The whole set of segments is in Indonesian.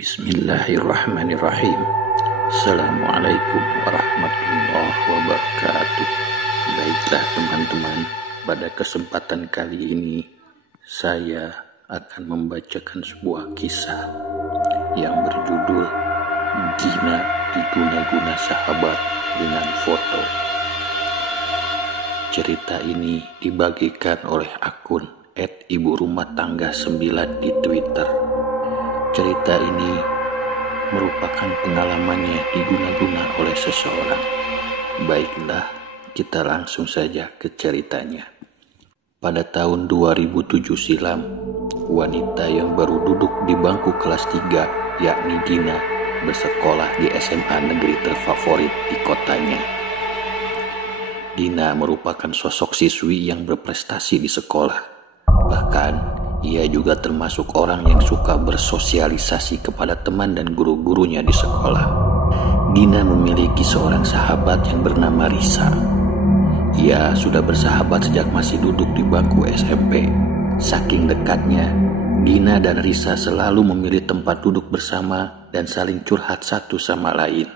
Bismillahirrahmanirrahim. Assalamualaikum warahmatullahi wabarakatuh. Baiklah teman-teman, pada kesempatan kali ini saya akan membacakan sebuah kisah yang berjudul Gina Diguna-guna Sahabat dengan Foto. Cerita ini dibagikan oleh akun @iburumah-tangga9 di Twitter. Cerita ini merupakan pengalamannya diguna-guna oleh seseorang. Baiklah, kita langsung saja ke ceritanya. Pada tahun 2007 silam, wanita yang baru duduk di bangku kelas 3, yakni Gina, bersekolah di SMA negeri terfavorit di kotanya. Gina merupakan sosok siswi yang berprestasi di sekolah. Bahkan ia juga termasuk orang yang suka bersosialisasi kepada teman dan guru-gurunya di sekolah. Gina memiliki seorang sahabat yang bernama Risa. Ia sudah bersahabat sejak masih duduk di bangku SMP. Saking dekatnya, Gina dan Risa selalu memilih tempat duduk bersama dan saling curhat satu sama lain.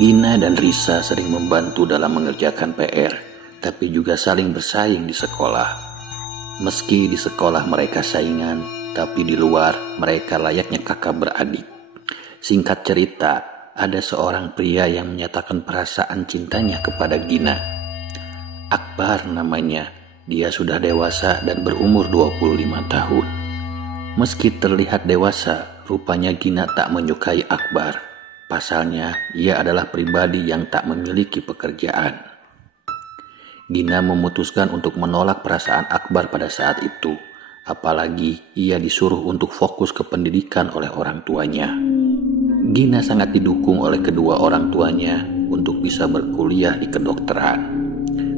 Gina dan Risa sering membantu dalam mengerjakan PR, tapi juga saling bersaing di sekolah. Meski di sekolah mereka saingan, tapi di luar mereka layaknya kakak beradik. Singkat cerita, ada seorang pria yang menyatakan perasaan cintanya kepada Gina. Akbar namanya. Dia sudah dewasa dan berumur 25 tahun. Meski terlihat dewasa, rupanya Gina tak menyukai Akbar. Pasalnya, ia adalah pribadi yang tak memiliki pekerjaan. Gina memutuskan untuk menolak perasaan Akbar pada saat itu, apalagi ia disuruh untuk fokus ke pendidikan oleh orang tuanya. Gina sangat didukung oleh kedua orang tuanya untuk bisa berkuliah di kedokteran.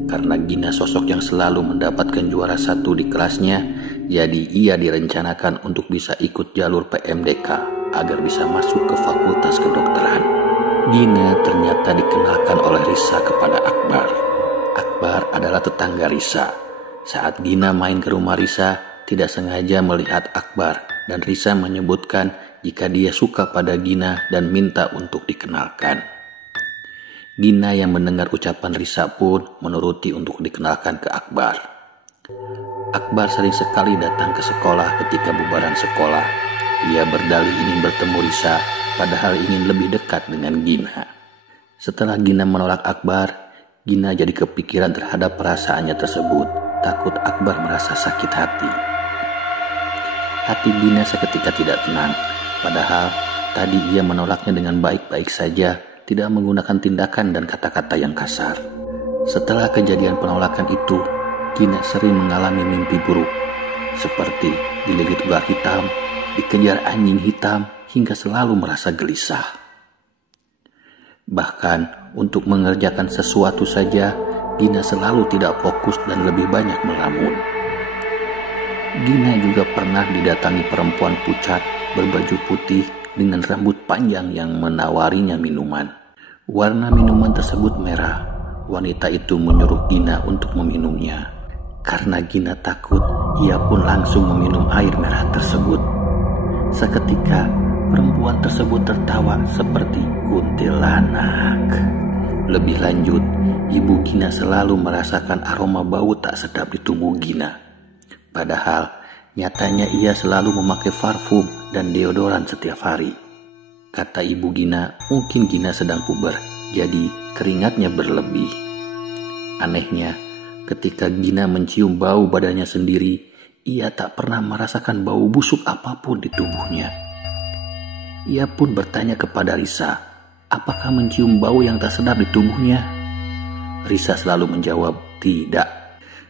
Karena Gina sosok yang selalu mendapatkan juara 1 di kelasnya, jadi ia direncanakan untuk bisa ikut jalur PMDK agar bisa masuk ke fakultas kedokteran. Gina ternyata dikenalkan oleh Risa kepada Akbar. Akbar adalah tetangga Risa. Saat Gina main ke rumah Risa, tidak sengaja melihat Akbar dan Risa menyebutkan jika dia suka pada Gina dan minta untuk dikenalkan. Gina yang mendengar ucapan Risa pun menuruti untuk dikenalkan ke Akbar. Akbar sering sekali datang ke sekolah ketika bubaran sekolah. Ia berdalih ingin bertemu Risa, padahal ingin lebih dekat dengan Gina. Setelah Gina menolak Akbar, Gina jadi kepikiran terhadap perasaannya tersebut, takut Akbar merasa sakit hati. Hati Gina seketika tidak tenang, padahal tadi ia menolaknya dengan baik-baik saja, tidak menggunakan tindakan dan kata-kata yang kasar. Setelah kejadian penolakan itu, Gina sering mengalami mimpi buruk, seperti dililit ular hitam, dikejar anjing hitam, hingga selalu merasa gelisah. Bahkan untuk mengerjakan sesuatu saja, Gina selalu tidak fokus dan lebih banyak melamun. Gina juga pernah didatangi perempuan pucat berbaju putih dengan rambut panjang yang menawarinya minuman. Warna minuman tersebut merah. Wanita itu menyuruh Gina untuk meminumnya. Karena Gina takut, ia pun langsung meminum air merah tersebut. Seketika, perempuan tersebut tertawa seperti kuntilanak. Lebih lanjut, ibu Gina selalu merasakan aroma bau tak sedap di tubuh Gina. Padahal, nyatanya ia selalu memakai parfum dan deodoran setiap hari. Kata ibu Gina, mungkin Gina sedang puber, jadi keringatnya berlebih. Anehnya, ketika Gina mencium bau badannya sendiri, ia tak pernah merasakan bau busuk apapun di tubuhnya. Ia pun bertanya kepada Risa, apakah mencium bau yang tak sedap di tubuhnya? Risa selalu menjawab, tidak.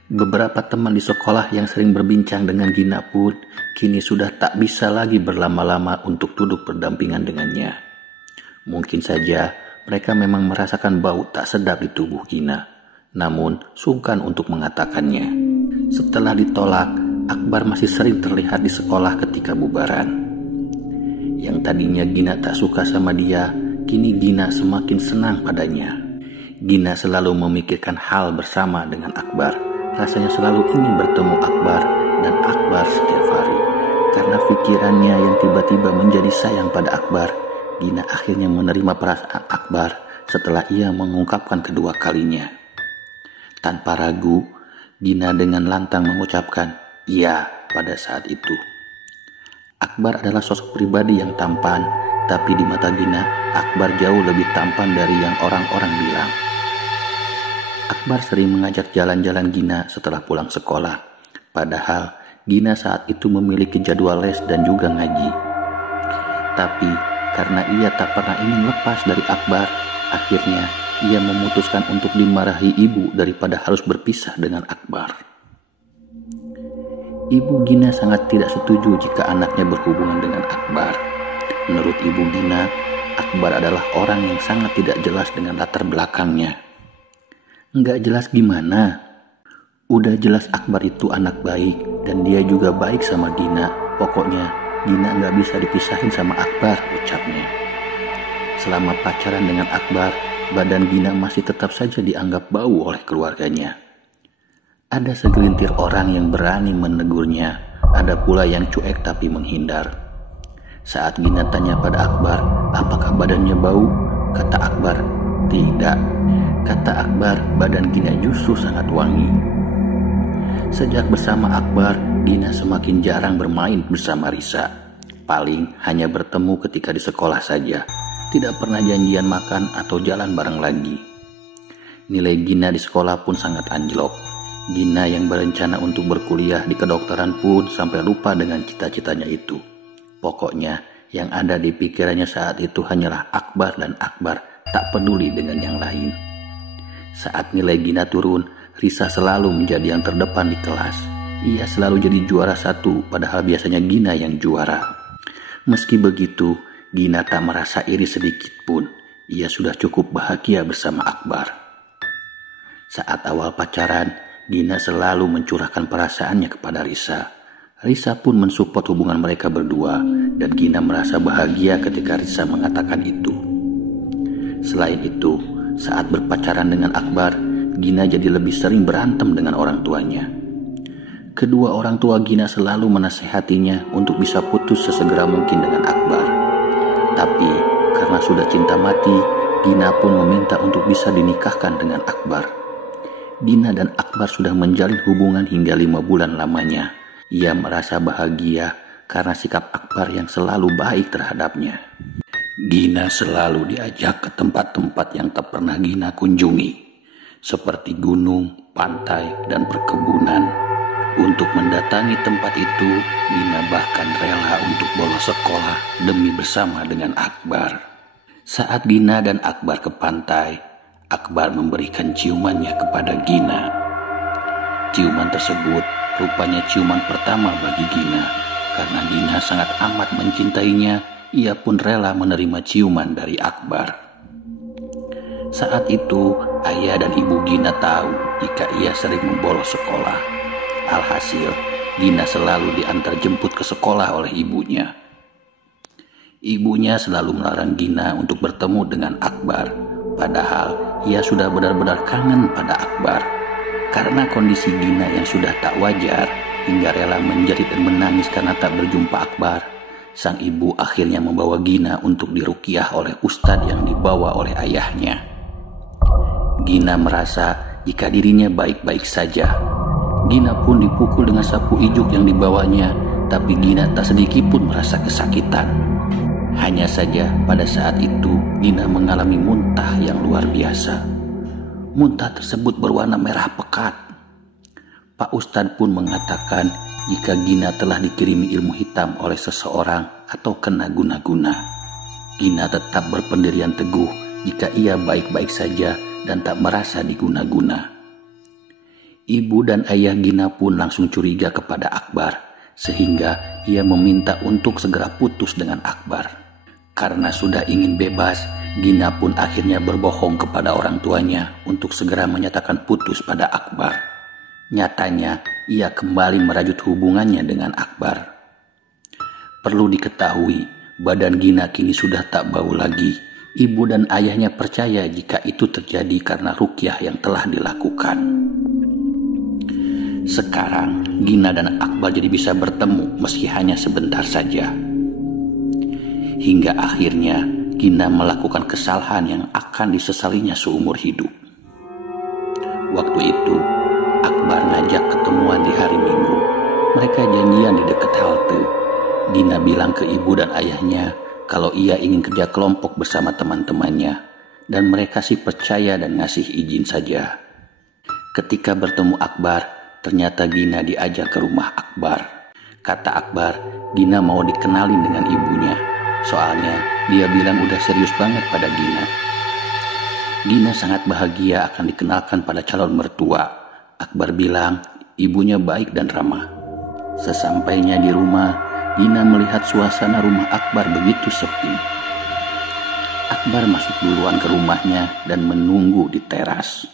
Beberapa teman di sekolah yang sering berbincang dengan Gina pun kini sudah tak bisa lagi berlama-lama untuk duduk berdampingan dengannya. Mungkin saja mereka memang merasakan bau tak sedap di tubuh Gina, namun sungkan untuk mengatakannya. Setelah ditolak, Akbar masih sering terlihat di sekolah ketika bubaran. Yang tadinya Gina tak suka sama dia, kini Gina semakin senang padanya. Gina selalu memikirkan hal bersama dengan Akbar. Rasanya selalu ingin bertemu Akbar dan Akbar setiap hari. Karena pikirannya yang tiba-tiba menjadi sayang pada Akbar, Gina akhirnya menerima perasaan Akbar setelah ia mengungkapkan kedua kalinya. Tanpa ragu, Gina dengan lantang mengucapkan "iya" pada saat itu. Akbar adalah sosok pribadi yang tampan, tapi di mata Gina, Akbar jauh lebih tampan dari yang orang-orang bilang. Akbar sering mengajak jalan-jalan Gina setelah pulang sekolah, padahal Gina saat itu memiliki jadwal les dan juga ngaji. Tapi karena ia tak pernah ingin lepas dari Akbar, akhirnya ia memutuskan untuk dimarahi ibu daripada harus berpisah dengan Akbar. Ibu Gina sangat tidak setuju jika anaknya berhubungan dengan Akbar. Menurut ibu Gina, Akbar adalah orang yang sangat tidak jelas dengan latar belakangnya. Nggak jelas gimana? Udah jelas Akbar itu anak baik dan dia juga baik sama Gina. Pokoknya Gina nggak bisa dipisahin sama Akbar, ucapnya. Selama pacaran dengan Akbar, badan Gina masih tetap saja dianggap bau oleh keluarganya. Ada segelintir orang yang berani menegurnya, ada pula yang cuek tapi menghindar. Saat Gina tanya pada Akbar, apakah badannya bau? Kata Akbar, tidak. Kata Akbar, badan Gina justru sangat wangi. Sejak bersama Akbar, Gina semakin jarang bermain bersama Risa. Paling hanya bertemu ketika di sekolah saja. Tidak pernah janjian makan atau jalan bareng lagi. Nilai Gina di sekolah pun sangat anjlok. Gina yang berencana untuk berkuliah di kedokteran pun sampai lupa dengan cita-citanya itu. Pokoknya yang ada di pikirannya saat itu hanyalah Akbar dan Akbar tak peduli dengan yang lain. Saat nilai Gina turun, Risa selalu menjadi yang terdepan di kelas. Ia selalu jadi juara 1, padahal biasanya Gina yang juara. Meski begitu, Gina tak merasa iri sedikit pun. Ia sudah cukup bahagia bersama Akbar. Saat awal pacaran, Gina selalu mencurahkan perasaannya kepada Risa. Risa pun mensupport hubungan mereka berdua dan Gina merasa bahagia ketika Risa mengatakan itu. Selain itu, saat berpacaran dengan Akbar, Gina jadi lebih sering berantem dengan orang tuanya. Kedua orang tua Gina selalu menasehatinya untuk bisa putus sesegera mungkin dengan Akbar. Tapi karena sudah cinta mati, Gina pun meminta untuk bisa dinikahkan dengan Akbar. Gina dan Akbar sudah menjalin hubungan hingga 5 bulan lamanya. Ia merasa bahagia karena sikap Akbar yang selalu baik terhadapnya. Gina selalu diajak ke tempat-tempat yang tak pernah Gina kunjungi, seperti gunung, pantai, dan perkebunan. Untuk mendatangi tempat itu, Gina bahkan rela untuk bolos sekolah demi bersama dengan Akbar. Saat Gina dan Akbar ke pantai, Akbar memberikan ciumannya kepada Gina. Ciuman tersebut rupanya ciuman pertama bagi Gina. Karena Gina sangat amat mencintainya, ia pun rela menerima ciuman dari Akbar. Saat itu, ayah dan ibu Gina tahu jika ia sering membolos sekolah. Alhasil, Gina selalu diantar jemput ke sekolah oleh ibunya. Ibunya selalu melarang Gina untuk bertemu dengan Akbar. Padahal ia sudah benar-benar kangen pada Akbar. Karena kondisi Gina yang sudah tak wajar hingga rela menjerit dan menangis karena tak berjumpa Akbar, sang ibu akhirnya membawa Gina untuk diruqyah oleh ustadz yang dibawa oleh ayahnya. Gina merasa jika dirinya baik-baik saja. Gina pun dipukul dengan sapu ijuk yang dibawanya, tapi Gina tak sedikit pun merasa kesakitan. Hanya saja pada saat itu Gina mengalami muntah yang luar biasa. Muntah tersebut berwarna merah pekat. Pak Ustadz pun mengatakan jika Gina telah dikirimi ilmu hitam oleh seseorang atau kena guna-guna. Gina tetap berpendirian teguh jika ia baik-baik saja dan tak merasa diguna-guna. Ibu dan ayah Gina pun langsung curiga kepada Akbar, sehingga ia meminta untuk segera putus dengan Akbar. Karena sudah ingin bebas, Gina pun akhirnya berbohong kepada orang tuanya untuk segera menyatakan putus pada Akbar. Nyatanya, ia kembali merajut hubungannya dengan Akbar. Perlu diketahui, badan Gina kini sudah tak bau lagi. Ibu dan ayahnya percaya jika itu terjadi karena ruqyah yang telah dilakukan. Sekarang Gina dan Akbar jadi bisa bertemu meski hanya sebentar saja. Hingga akhirnya Gina melakukan kesalahan yang akan disesalinya seumur hidup. Waktu itu Akbar ngajak ketemuan di hari Minggu. Mereka janjian di dekat halte. Gina bilang ke ibu dan ayahnya kalau ia ingin kerja kelompok bersama teman-temannya, dan mereka sih percaya dan ngasih izin saja. Ketika bertemu Akbar, ternyata Gina diajak ke rumah Akbar. Kata Akbar, Gina mau dikenalin dengan ibunya. Soalnya dia bilang udah serius banget pada Gina. Gina sangat bahagia akan dikenalkan pada calon mertua. Akbar bilang ibunya baik dan ramah. Sesampainya di rumah, Gina melihat suasana rumah Akbar begitu sepi. Akbar masuk duluan ke rumahnya dan menunggu di teras.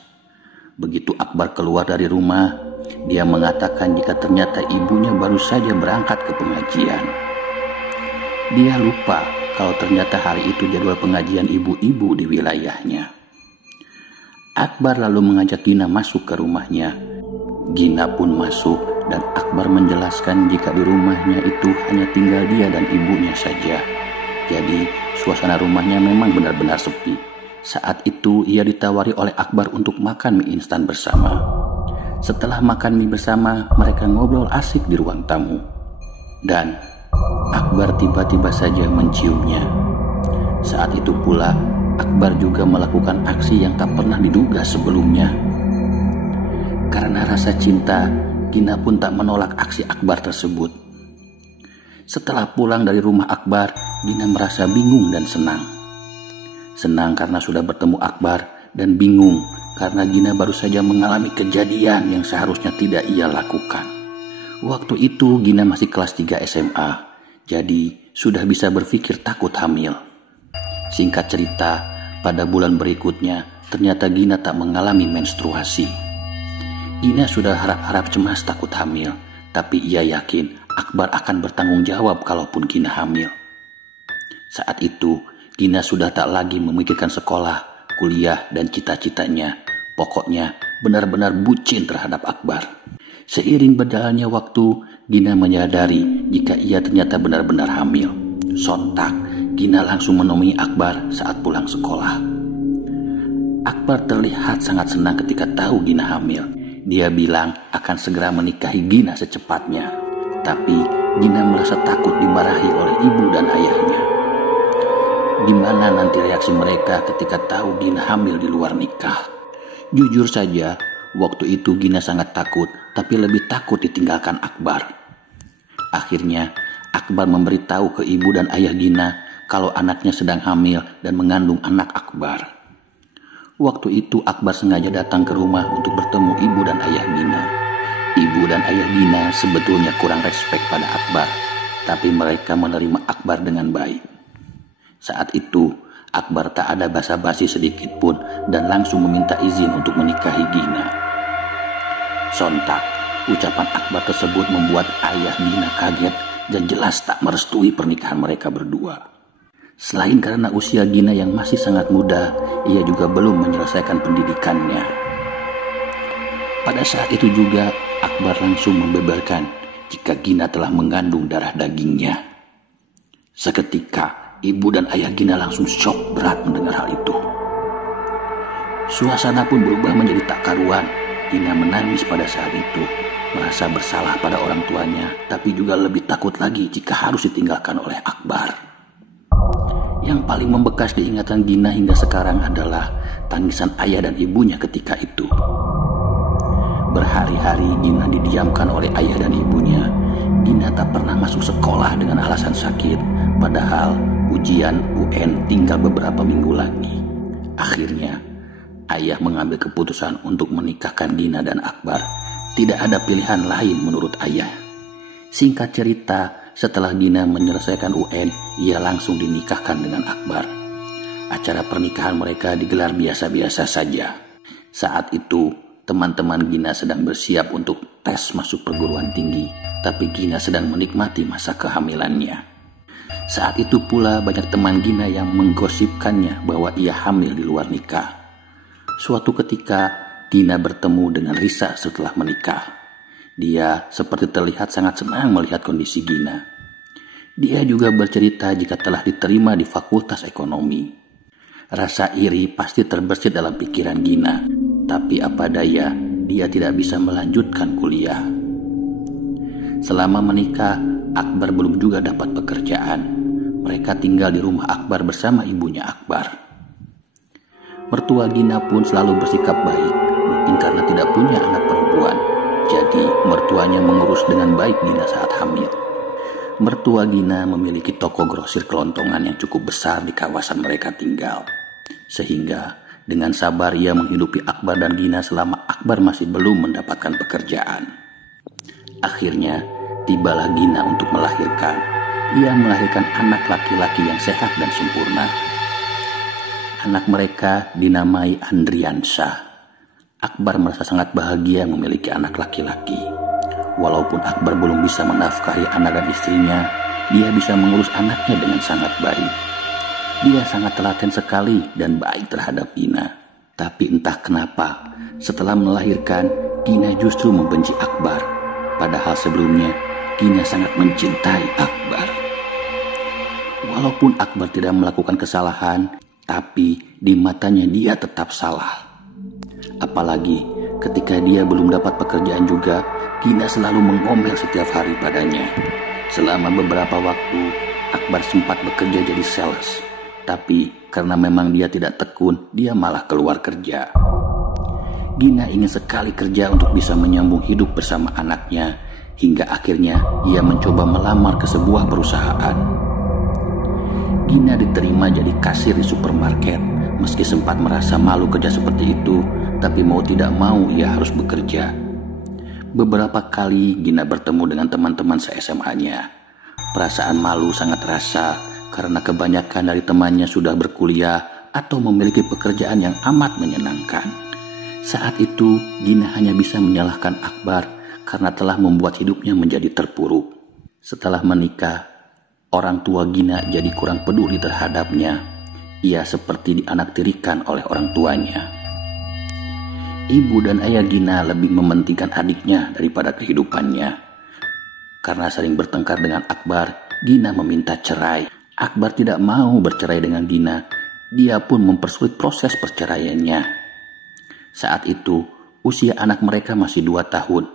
Begitu Akbar keluar dari rumah, dia mengatakan jika ternyata ibunya baru saja berangkat ke pengajian. Dia lupa kalau ternyata hari itu jadwal pengajian ibu-ibu di wilayahnya. Akbar lalu mengajak Gina masuk ke rumahnya. Gina pun masuk dan Akbar menjelaskan jika di rumahnya itu hanya tinggal dia dan ibunya saja. Jadi suasana rumahnya memang benar-benar sepi. Saat itu ia ditawari oleh Akbar untuk makan mie instan bersama. Setelah makan mie bersama, mereka ngobrol asik di ruang tamu. Dan Akbar tiba-tiba saja menciumnya. Saat itu pula Akbar juga melakukan aksi yang tak pernah diduga sebelumnya. Karena rasa cinta, Gina pun tak menolak aksi Akbar tersebut. Setelah pulang dari rumah Akbar, Gina merasa bingung dan senang. Senang karena sudah bertemu Akbar, dan bingung karena Gina baru saja mengalami kejadian yang seharusnya tidak ia lakukan. Waktu itu Gina masih kelas 3 SMA, jadi sudah bisa berpikir takut hamil. Singkat cerita, pada bulan berikutnya ternyata Gina tak mengalami menstruasi. Gina sudah harap-harap cemas takut hamil, tapi ia yakin Akbar akan bertanggung jawab kalaupun Gina hamil. Saat itu, Gina sudah tak lagi memikirkan sekolah, kuliah, dan cita-citanya. Pokoknya benar-benar bucin terhadap Akbar. Seiring berjalannya waktu, Gina menyadari jika ia ternyata benar-benar hamil. Sontak, Gina langsung menemui Akbar saat pulang sekolah. Akbar terlihat sangat senang ketika tahu Gina hamil. Dia bilang akan segera menikahi Gina secepatnya. Tapi Gina merasa takut dimarahi oleh ibu dan ayahnya. Gimana nanti reaksi mereka ketika tahu Gina hamil di luar nikah? Jujur saja, waktu itu Gina sangat takut, tapi lebih takut ditinggalkan Akbar. Akhirnya, Akbar memberitahu ke ibu dan ayah Gina kalau anaknya sedang hamil dan mengandung anak Akbar. Waktu itu Akbar sengaja datang ke rumah untuk bertemu ibu dan ayah Gina. Ibu dan ayah Gina sebetulnya kurang respek pada Akbar, tapi mereka menerima Akbar dengan baik. Saat itu, Akbar tak ada basa-basi sedikit pun dan langsung meminta izin untuk menikahi Gina. Sontak, ucapan Akbar tersebut membuat ayah Gina kaget dan jelas tak merestui pernikahan mereka berdua. Selain karena usia Gina yang masih sangat muda, ia juga belum menyelesaikan pendidikannya. Pada saat itu juga, Akbar langsung membeberkan jika Gina telah mengandung darah dagingnya. Seketika, ibu dan ayah Gina langsung syok berat mendengar hal itu. Suasana pun berubah menjadi tak karuan. Gina menangis pada saat itu, merasa bersalah pada orang tuanya, tapi juga lebih takut lagi jika harus ditinggalkan oleh Akbar. Yang paling membekas di ingatan Gina hingga sekarang adalah tangisan ayah dan ibunya ketika itu. Berhari-hari Gina didiamkan oleh ayah dan ibunya. Gina tak pernah masuk sekolah dengan alasan sakit, padahal ujian UN tinggal beberapa minggu lagi. Akhirnya, ayah mengambil keputusan untuk menikahkan Gina dan Akbar. Tidak ada pilihan lain menurut ayah. Singkat cerita, setelah Gina menyelesaikan UN, ia langsung dinikahkan dengan Akbar. Acara pernikahan mereka digelar biasa-biasa saja. Saat itu, teman-teman Gina sedang bersiap untuk tes masuk perguruan tinggi, tapi Gina sedang menikmati masa kehamilannya. Saat itu pula banyak teman Gina yang menggosipkannya bahwa ia hamil di luar nikah. Suatu ketika, Gina bertemu dengan Risa setelah menikah. Dia seperti terlihat sangat senang melihat kondisi Gina. Dia juga bercerita jika telah diterima di Fakultas Ekonomi. Rasa iri pasti terbersit dalam pikiran Gina, tapi apa daya, dia tidak bisa melanjutkan kuliah. Selama menikah, Akbar belum juga dapat pekerjaan. Mereka tinggal di rumah Akbar bersama ibunya Akbar. Mertua Gina pun selalu bersikap baik, mungkin karena tidak punya anak perempuan. Jadi mertuanya mengurus dengan baik Gina saat hamil. Mertua Gina memiliki toko grosir kelontongan yang cukup besar di kawasan mereka tinggal. Sehingga dengan sabar ia menghidupi Akbar dan Gina selama Akbar masih belum mendapatkan pekerjaan. Akhirnya tibalah Gina untuk melahirkan. Ia melahirkan anak laki-laki yang sehat dan sempurna. Anak mereka dinamai Andriansyah. Akbar merasa sangat bahagia memiliki anak laki-laki. Walaupun Akbar belum bisa menafkahi anak dan istrinya, dia bisa mengurus anaknya dengan sangat baik. Dia sangat telaten sekali dan baik terhadap Gina. Tapi entah kenapa, setelah melahirkan, Gina justru membenci Akbar. Padahal sebelumnya, Gina sangat mencintai Akbar. Walaupun Akbar tidak melakukan kesalahan, tapi di matanya dia tetap salah. Apalagi ketika dia belum dapat pekerjaan juga, Gina selalu mengomel setiap hari padanya. Selama beberapa waktu, Akbar sempat bekerja jadi sales. Tapi karena memang dia tidak tekun, dia malah keluar kerja. Gina ingin sekali kerja untuk bisa menyambung hidup bersama anaknya, hingga akhirnya ia mencoba melamar ke sebuah perusahaan. Gina diterima jadi kasir di supermarket. Meski sempat merasa malu kerja seperti itu, tapi mau tidak mau ia harus bekerja. Beberapa kali Gina bertemu dengan teman-teman se-SMA-nya. Perasaan malu sangat terasa karena kebanyakan dari temannya sudah berkuliah atau memiliki pekerjaan yang amat menyenangkan. Saat itu Gina hanya bisa menyalahkan Akbar karena telah membuat hidupnya menjadi terpuruk. Setelah menikah, orang tua Gina jadi kurang peduli terhadapnya. Ia seperti dianaktirikan oleh orang tuanya. Ibu dan ayah Gina lebih mementingkan adiknya daripada kehidupannya. Karena sering bertengkar dengan Akbar, Gina meminta cerai. Akbar tidak mau bercerai dengan Gina. Dia pun mempersulit proses perceraiannya. Saat itu, usia anak mereka masih 2 tahun.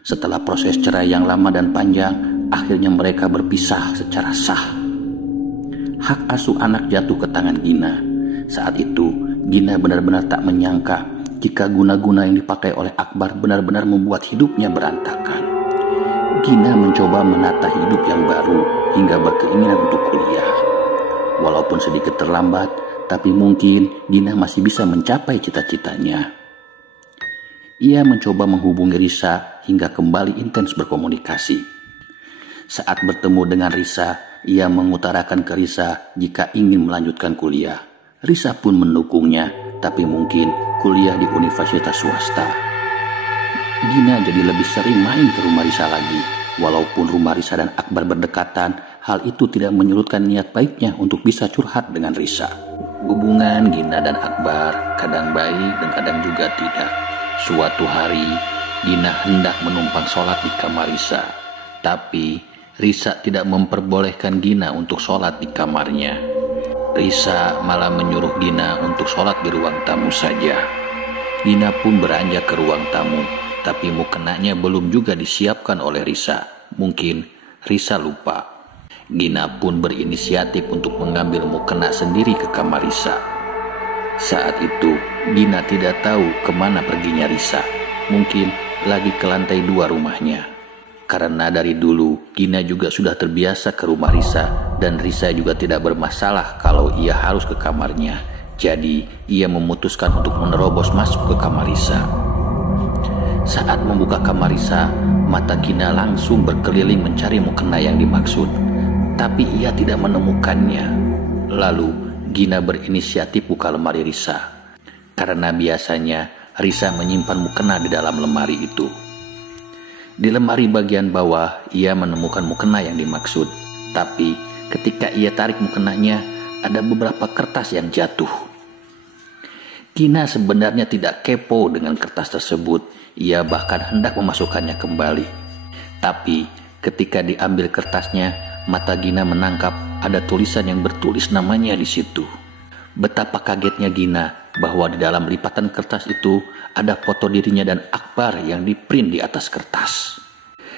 Setelah proses cerai yang lama dan panjang, akhirnya mereka berpisah secara sah. Hak asuh anak jatuh ke tangan Gina. Saat itu, Gina benar-benar tak menyangka jika guna-guna yang dipakai oleh Akbar benar-benar membuat hidupnya berantakan. Gina mencoba menata hidup yang baru hingga berkeinginan untuk kuliah. Walaupun sedikit terlambat, tapi mungkin Gina masih bisa mencapai cita-citanya. Ia mencoba menghubungi Risa hingga kembali intens berkomunikasi. Saat bertemu dengan Risa, ia mengutarakan ke Risa jika ingin melanjutkan kuliah. Risa pun mendukungnya, tapi mungkin kuliah di universitas swasta. Gina jadi lebih sering main ke rumah Risa lagi. Walaupun rumah Risa dan Akbar berdekatan, hal itu tidak menyurutkan niat baiknya untuk bisa curhat dengan Risa. Hubungan Gina dan Akbar kadang baik dan kadang juga tidak. Suatu hari, Gina hendak menumpang sholat di kamar Risa. Tapi Risa tidak memperbolehkan Gina untuk sholat di kamarnya. Risa malah menyuruh Gina untuk sholat di ruang tamu saja. Gina pun beranjak ke ruang tamu, tapi mukenanya belum juga disiapkan oleh Risa. Mungkin Risa lupa. Gina pun berinisiatif untuk mengambil mukena sendiri ke kamar Risa. Saat itu, Gina tidak tahu kemana perginya Risa. Mungkin lagi ke lantai 2 rumahnya. Karena dari dulu Gina juga sudah terbiasa ke rumah Risa, dan Risa juga tidak bermasalah kalau ia harus ke kamarnya. Jadi ia memutuskan untuk menerobos masuk ke kamar Risa. Saat membuka kamar Risa, mata Gina langsung berkeliling mencari mukena yang dimaksud. Tapi ia tidak menemukannya. Lalu Gina berinisiatif buka lemari Risa. Karena biasanya Risa menyimpan mukena di dalam lemari itu. Di lemari bagian bawah, ia menemukan mukena yang dimaksud. Tapi ketika ia tarik mukenanya, ada beberapa kertas yang jatuh. Gina sebenarnya tidak kepo dengan kertas tersebut. Ia bahkan hendak memasukkannya kembali. Tapi ketika diambil kertasnya, mata Gina menangkap ada tulisan yang bertulis namanya di situ. Betapa kagetnya Gina bahwa di dalam lipatan kertas itu ada foto dirinya dan Akbar yang diprint di atas kertas.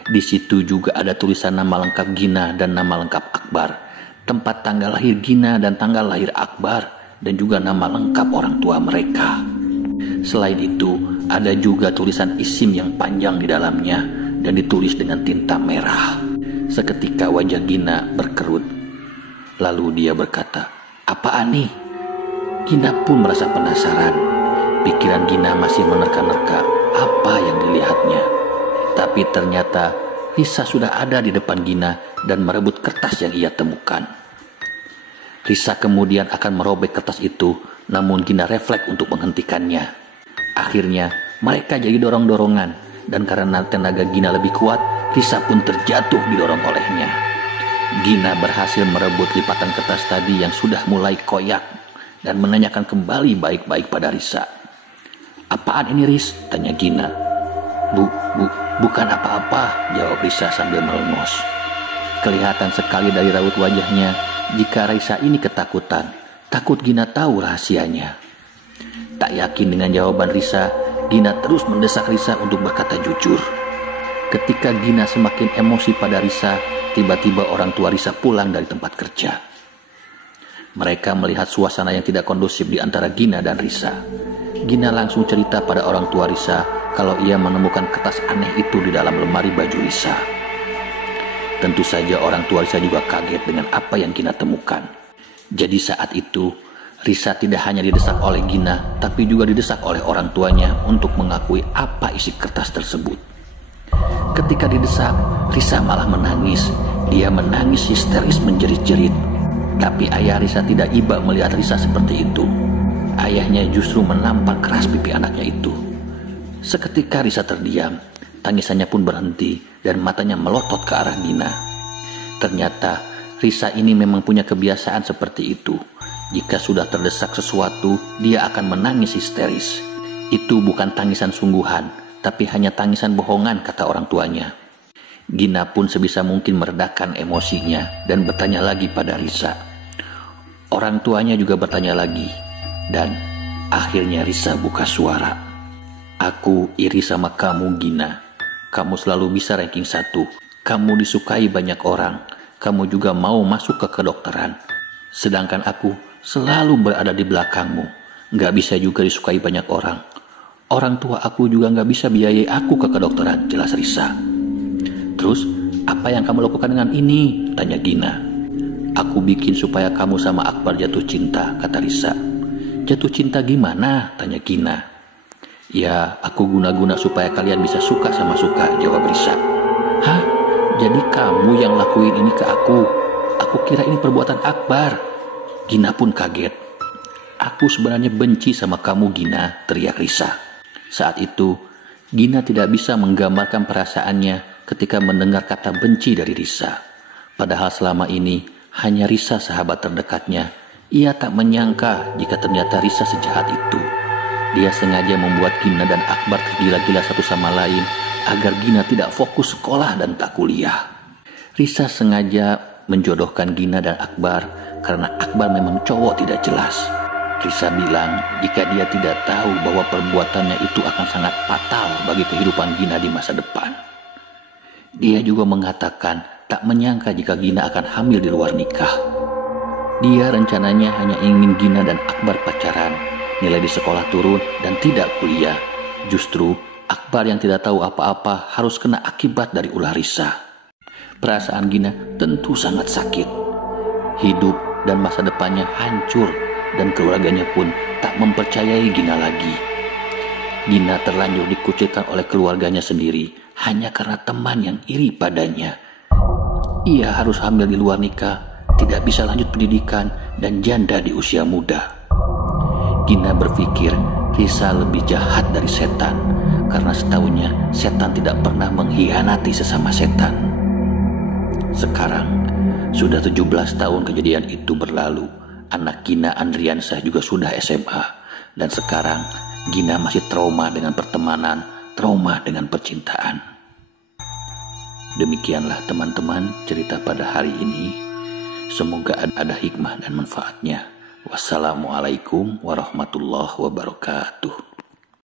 Di situ juga ada tulisan nama lengkap Gina dan nama lengkap Akbar, tempat tanggal lahir Gina dan tanggal lahir Akbar, dan juga nama lengkap orang tua mereka. Selain itu, ada juga tulisan isim yang panjang di dalamnya dan ditulis dengan tinta merah. Seketika wajah Gina berkerut. Lalu dia berkata, "Apaan nih?" Gina pun merasa penasaran. Pikiran Gina masih menerka-nerka apa yang dilihatnya. Tapi ternyata Risa sudah ada di depan Gina dan merebut kertas yang ia temukan. Risa kemudian akan merobek kertas itu, namun Gina refleks untuk menghentikannya. Akhirnya mereka jadi dorong-dorongan, dan karena tenaga Gina lebih kuat, Risa pun terjatuh didorong olehnya. Gina berhasil merebut lipatan kertas tadi yang sudah mulai koyak dan menanyakan kembali baik-baik pada Risa. "Apaan ini, Ris?" tanya Gina. Bukan apa-apa," jawab Risa sambil melengos. Kelihatan sekali dari raut wajahnya jika Risa ini ketakutan, takut Gina tahu rahasianya. Tak yakin dengan jawaban Risa, Gina terus mendesak Risa untuk berkata jujur. Ketika Gina semakin emosi pada Risa, tiba-tiba orang tua Risa pulang dari tempat kerja. Mereka melihat suasana yang tidak kondusif di antara Gina dan Risa. Gina langsung cerita pada orang tua Risa kalau ia menemukan kertas aneh itu di dalam lemari baju Risa. Tentu saja orang tua Risa juga kaget dengan apa yang Gina temukan. Jadi saat itu, Risa tidak hanya didesak oleh Gina, tapi juga didesak oleh orang tuanya untuk mengakui apa isi kertas tersebut. Ketika didesak, Risa malah menangis. Dia menangis histeris menjerit-jerit. Tapi ayah Risa tidak iba melihat Risa seperti itu. Ayahnya justru menampar keras pipi anaknya itu. Seketika Risa terdiam, tangisannya pun berhenti dan matanya melotot ke arah Gina. Ternyata Risa ini memang punya kebiasaan seperti itu. Jika sudah terdesak sesuatu, dia akan menangis histeris. Itu bukan tangisan sungguhan, tapi hanya tangisan bohongan, kata orang tuanya. Gina pun sebisa mungkin meredakan emosinya dan bertanya lagi pada Risa. Orang tuanya juga bertanya lagi, dan akhirnya Risa buka suara. "Aku iri sama kamu, Gina. Kamu selalu bisa ranking 1. Kamu disukai banyak orang. Kamu juga mau masuk ke kedokteran. Sedangkan aku selalu berada di belakangmu. Gak bisa juga disukai banyak orang. Orang tua aku juga gak bisa biayai aku ke kedokteran," jelas Risa. "Terus, apa yang kamu lakukan dengan ini?" tanya Gina. "Aku bikin supaya kamu sama Akbar jatuh cinta," kata Risa. "Jatuh cinta gimana?" tanya Gina. "Ya, aku guna-guna supaya kalian bisa suka sama suka," jawab Risa. "Hah? Jadi kamu yang lakuin ini ke aku? Aku kira ini perbuatan Akbar." Gina pun kaget. "Aku sebenarnya benci sama kamu, Gina," teriak Risa. Saat itu, Gina tidak bisa menggambarkan perasaannya ketika mendengar kata benci dari Risa. Padahal selama ini hanya Risa sahabat terdekatnya. Ia tak menyangka jika ternyata Risa sejahat itu. Dia sengaja membuat Gina dan Akbar tergila-gila satu sama lain agar Gina tidak fokus sekolah dan tak kuliah. Risa sengaja menjodohkan Gina dan Akbar karena Akbar memang cowok tidak jelas. Risa bilang jika dia tidak tahu bahwa perbuatannya itu akan sangat fatal bagi kehidupan Gina di masa depan. Dia juga mengatakan tak menyangka jika Gina akan hamil di luar nikah. Dia rencananya hanya ingin Gina dan Akbar pacaran, nilai di sekolah turun dan tidak kuliah. Justru Akbar yang tidak tahu apa-apa harus kena akibat dari ulah Risa. Perasaan Gina tentu sangat sakit. Hidup dan masa depannya hancur dan keluarganya pun tak mempercayai Gina lagi. Gina terlanjur dikucilkan oleh keluarganya sendiri hanya karena teman yang iri padanya. Ia harus hamil di luar nikah, tidak bisa lanjut pendidikan, dan janda di usia muda. Gina berpikir Risa lebih jahat dari setan, karena setahunya setan tidak pernah mengkhianati sesama setan. Sekarang, sudah 17 tahun kejadian itu berlalu. Anak Gina, Andriansah, juga sudah SMA. Dan sekarang Gina masih trauma dengan pertemanan, trauma dengan percintaan. Demikianlah teman-teman cerita pada hari ini. Semoga ada hikmah dan manfaatnya. Wassalamualaikum warahmatullahi wabarakatuh.